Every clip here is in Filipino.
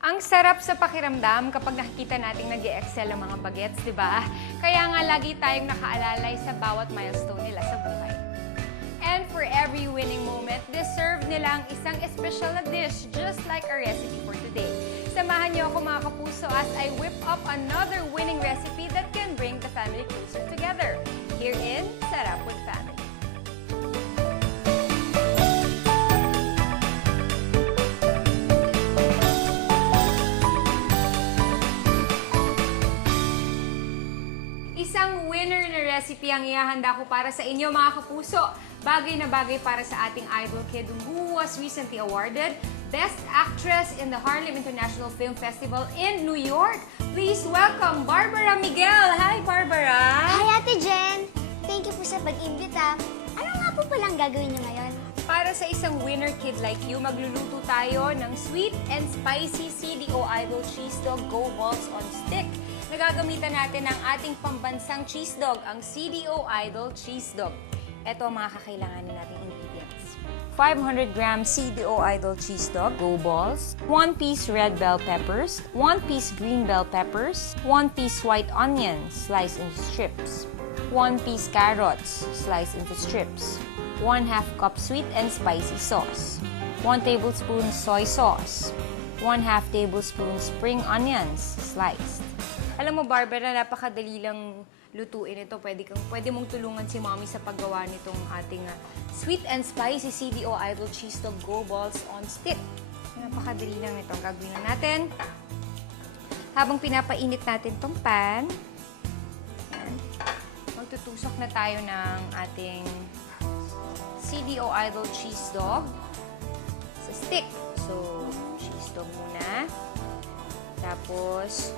Ang sarap sa pakiramdam kapag nakikita nating nag-e-excel ang mga bagets, di ba? Kaya nga lagi tayong nakaalalay sa bawat milestone nila sa buhay. And for every winning moment, deserve nila ang isang espesyal na dish just like our recipe for today. Samahan niyo ako mga kapuso as I whip up another winning recipe that can bring the family closer together. Here in Sarap with Family. Isang winner na recipe ang ihahanda ko para sa inyo mga kapuso. Bagay na bagay para sa ating idol kid who was recently awarded Best Actress in the Harlem International Film Festival in New York. Please welcome Barbara Miguel. Hi, Barbara! Hi, Ate Jen! Thank you po sa pag-imbita. Ano nga po palang gagawin niyo ngayon? Para sa isang winner kid like you, magluluto tayo ng sweet and spicy CDO Idol Cheese Dog Go Balls on Stick. Nagagamitan natin ang ating pambansang cheese dog, ang CDO Idol Cheese Dog. Ito ang mga kakailanganin nating ingredients. 500 grams CDO Idol Cheese Dog Go Balls, 1 piece red bell peppers, 1 piece green bell peppers, 1 piece white onion sliced into strips, 1 piece carrots sliced into strips, 1/2 cup sweet and spicy sauce, 1 tablespoon soy sauce, 1/2 tablespoon spring onions sliced. Alam mo, Barbara, napakadali lang lutuin ito. Pwede mong tulungan si Mommy sa paggawa nitong ating sweet and spicy CDO Idol Cheese Dog Go Balls on Stick. Napakadali lang ito. Ang gagawin na natin, habang pinapainit natin itong pan, yan, magtutusok na tayo ng ating CDO Idol Cheese Dog sa stick. So, cheese dog muna. Tapos,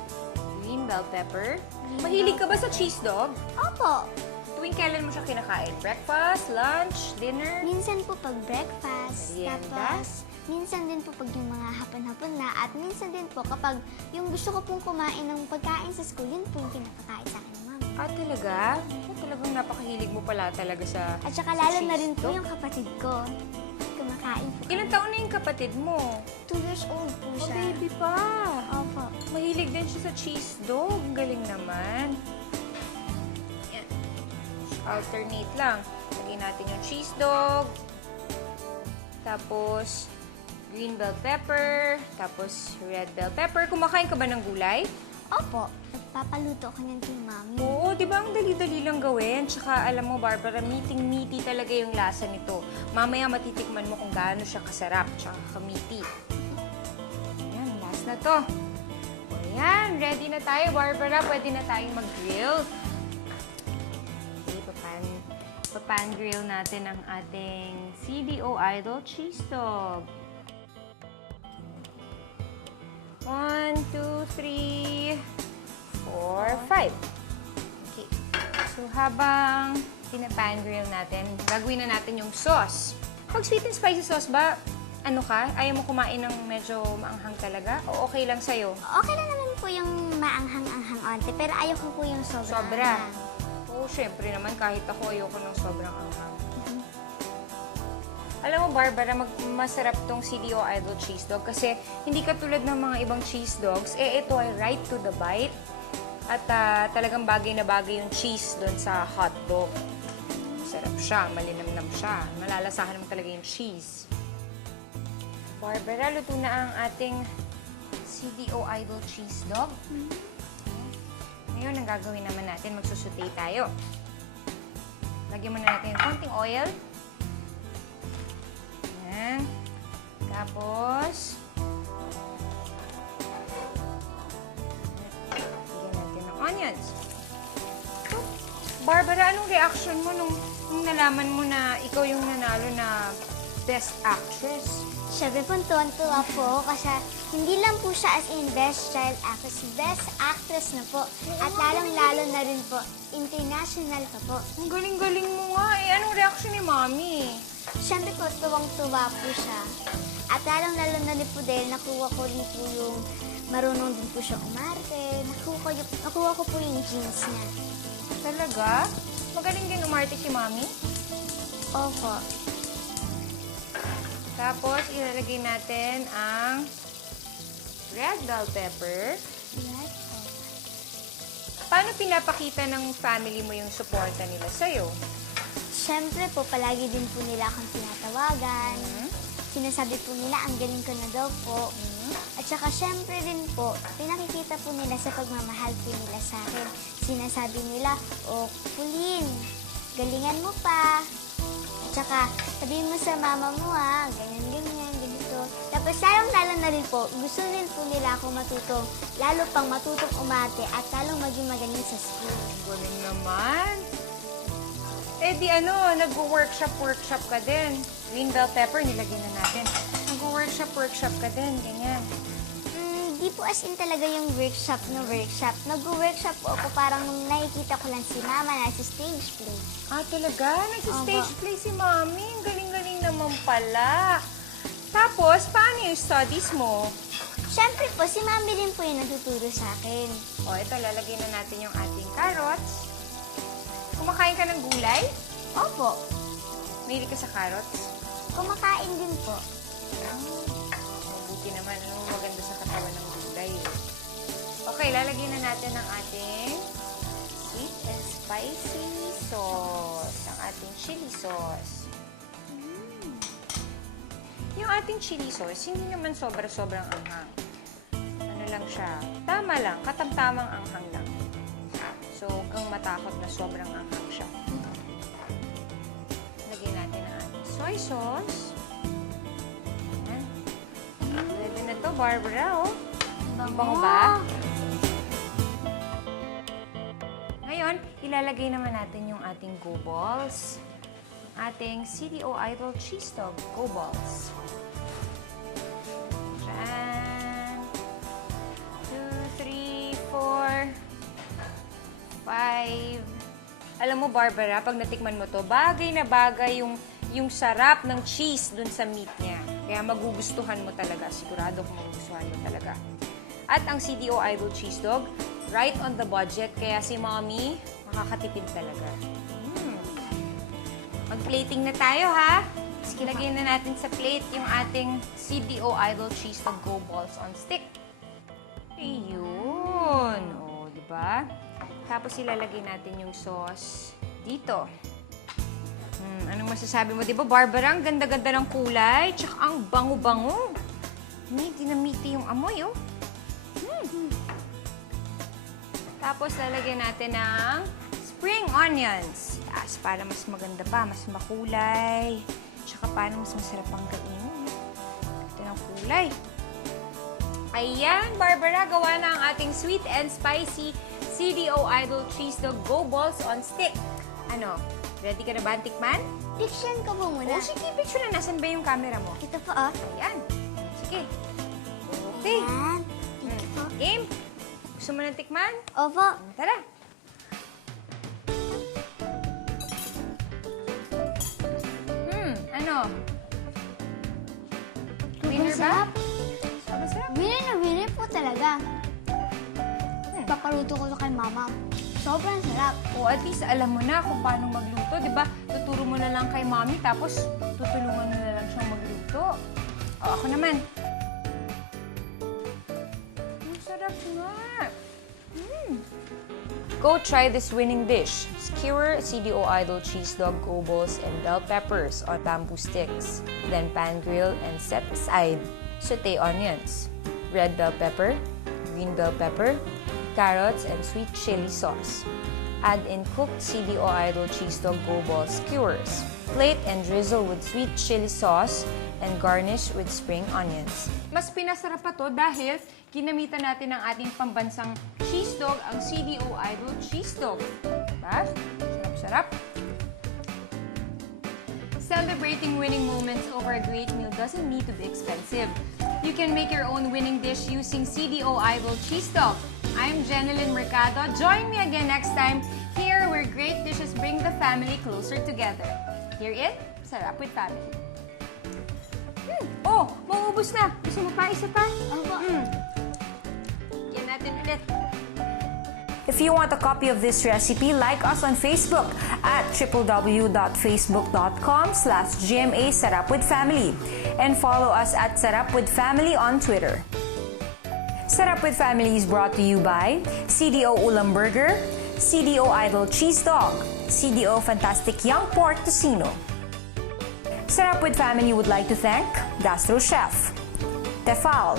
green bell pepper. Mahilig ka ba sa cheese dog? Opo! Tuwing kailan mo siya kinakain? Breakfast, lunch, dinner? Minsan po pag breakfast, Merienda? tapos minsan din po pag yung mga hapon-hapon na, at minsan din po kapag yung gusto ko pong kumain ng pagkain sa school, yun po yung pinapakain sa akin ng mami. Ah, talaga? Oh, talagang napakahilig mo pala talaga sa At saka lalo na cheese rin po dog. yung kapatid ko. Kumakain po. Ilang taon na yung kapatid mo? 2 years old po Oh, siya. baby pa. Opo. Mahilig din siya sa cheese dog. Ang galing naman. Yan. Alternate lang. Lagyan natin yung cheese dog. Tapos, green bell pepper. Tapos, red bell pepper. Kumakain ka ba ng gulay? Opo. Nagpapaluto ako niyan kay mami. Oo, di ba ang dali-dali lang gawin? Tsaka alam mo, Barbara, meaty talaga yung lasa nito. Mamaya matitikman mo kung gaano siya kasarap, tsaka kamiti. Ayan, last na to. O yan, ready na tayo, Barbara. Pwede na tayong mag-grill. Okay, papan-grill natin ang ating CDO Idol Cheese Dog. 1, 2, 3, 4, 5. Okay. So, habang pinapan-grill natin, gagawin na natin yung sauce. Pag sweet and spicy sauce ba, ano ka? Ayaw mo kumain ng medyo maanghang talaga? O okay lang sa'yo? Okay lang naman po yung maanghang-anghang onte, pero ayaw ko po yung sobra. Sobra. Oo, syempre naman, kahit ako ayoko ng sobrang anghang. Alam mo, Barbara, masarap tong CDO Idol Cheese Dog kasi hindi katulad ng mga ibang cheese dogs, ito ay right to the bite. At talagang bagay na bagay yung cheese doon sa hot dog. Masarap siya, malinamnam siya. Malalasahan mo talaga yung cheese. Barbara, luto na ang ating CDO Idol Cheese Dog. Ngayon, ang gagawin naman natin, magsusutay tayo. Lagyan muna natin yung konting oil. Ayan. Tapos, lagyan natin ng onions. Barbara, anong reaction mo nung nalaman mo na ikaw yung nanalo na Best Actress? Siyempre po, tuwan-tuwa po kasi hindi lang po siya as in Best Child Actress, Best Actress na po. At lalong-lalo na rin po, international pa po. Ang galing-galing mo nga eh. Anong reaction ni Mommy? Siyempre po, tuwang-tuwa po siya. At lalong-lalo na rin po dahil nakuha ko rin po yung marunong din po siya umarte. Nakuha ko po yung jeans niya. Talaga? Magaling din umarte si Mommy? Opo. Tapos, ilalagay natin ang red bell pepper. Yes po. Paano pinapakita ng family mo yung suporta nila sa'yo? Siyempre po, palagi din po nila akong tinatawagan. Sinasabi po nila, ang galing ko na daw po. At saka siyempre din po, pinakikita po nila sa pagmamahal po nila sa akin. Sinasabi nila, oh, Pauline, galingan mo pa. At saka, sabihin mo sa mama mo ganyan, ganito. Tapos lalong-lalo na rin po, gusto rin po nila ako matutong, lalo pang matutong umate at lalong maging magaling sa school. Galing naman. Eh di nag-workshop ka din. Green bell pepper, nilagay na natin. Nag-workshop ka din, ganyan. Di po as in talaga yung workshop na workshop. Nag-workshop po ako parang nung nakikita ko lang si mama nasa stage play. Ah, talaga? Nag-stage Opo. play si Mami. Ang galing-galing naman pala. Tapos, paano yung studies mo? Siyempre po, si mami din po yung nagtuturo sa akin. O, ito, lalagay na natin yung ating carrots. Kumakain ka ng gulay? Opo, Mahilig ka sa carrots? kumakain din po. Mabuti naman, maganda sa katawan ng gulay. Okay, lalagyan na natin ang ating sweet and spicy sauce. Ang ating chili sauce. Yung ating chili sauce, hindi naman sobra-sobrang anghang. Ano lang siya, tama lang, katamtamang anghang lang. So, huwag kang matakot na sobrang anghang siya. Lagyan natin ang ating soy sauce. Ayan. Ready na to, Barbara, oh. Ang bango ba? Ngayon, ilalagay naman natin yung ating go balls. Ating CDO Idol Cheese Dog Go Balls. Diyan. 2, 3, 4, 5. Alam mo, Barbara, pag natikman mo to, bagay na bagay yung sarap ng cheese dun sa meat niya. Kaya magugustuhan mo talaga. Sigurado kung magugustuhan mo talaga. At ang CDO Idol Cheese Dog, right on the budget. Kaya si Mommy, makakatipid talaga. Mag-plating na tayo, ha? Sige, lagyan na natin sa plate yung ating CDO Idol Cheese Dog Go Balls on Stick. Ayun. O, diba? Tapos ilalagay natin yung sauce dito. Anong masasabi mo? Diba, Barbara? Ang ganda-ganda ng kulay. Tsaka ang bango-bango. May dinamiti yung amoy, oh. Tapos lalagyan natin ng spring onions. Taas, para mas maganda pa, mas makulay. Tsaka paano mas masarap ang kainin. Ito ng kulay. Ayan, Barbara, gawa na ang ating sweet and spicy CDO Idol Cheese Dog Go Balls on Stick. Ano, ready ka na ba, tikman? Diction ko po muna. O, sige, picture na. Nasaan ba yung camera mo? Ito po, oh. Ayan. Sige. Okay. Ayan. Ito po. Game. Gusto mo na tikman? Opo. Tara. Ano? Winner ba? Masarap. Sobrang sarap. Winner na winner po talaga. Papaluto ko to kay mama. Sobrang sarap. O at least alam mo na kung paano magluto, di ba? Tuturo mo na lang kay mommy, tapos tutulungan mo na lang siyang magluto. O, ako naman. Ang sarap nga. Go try this winning dish. Skewer CDO Idol Cheese Dog Go Balls and bell peppers on bamboo sticks. Then pan grill and set aside. Sauté onions, red bell pepper, green bell pepper, carrots, and sweet chili sauce. Add in cooked CDO Idol Cheese Dog Go Balls skewers. Plate and drizzle with sweet chili sauce and garnish with spring onions. Mas pinasarap pa to dahil ginamitan natin ng ating pambansang cheese dog, ang CDO Idol Cheese Dog. Diba? Sarap-sarap. Celebrating winning moments over a great meal doesn't need to be expensive. You can make your own winning dish using CDO Idol Cheese Dog. I'm Jeneline Mercado. Join me again next time here where great dishes bring the family closer together. Hear it? Sarap with family. Oh, mauubos na. Gusto mo pa? Isa pa? Opo. Yan natin ulit. If you want a copy of this recipe, like us on Facebook at www.facebook.com/GMA Sarap with Family and follow us at Sarap with Family on Twitter. Sarap with Family is brought to you by CDO Ulam Burger, CDO Idol Cheese Dog, CDO Fantastic Young Pork Tocino. Sarap with Family would like to thank Gastro Chef, Tefal,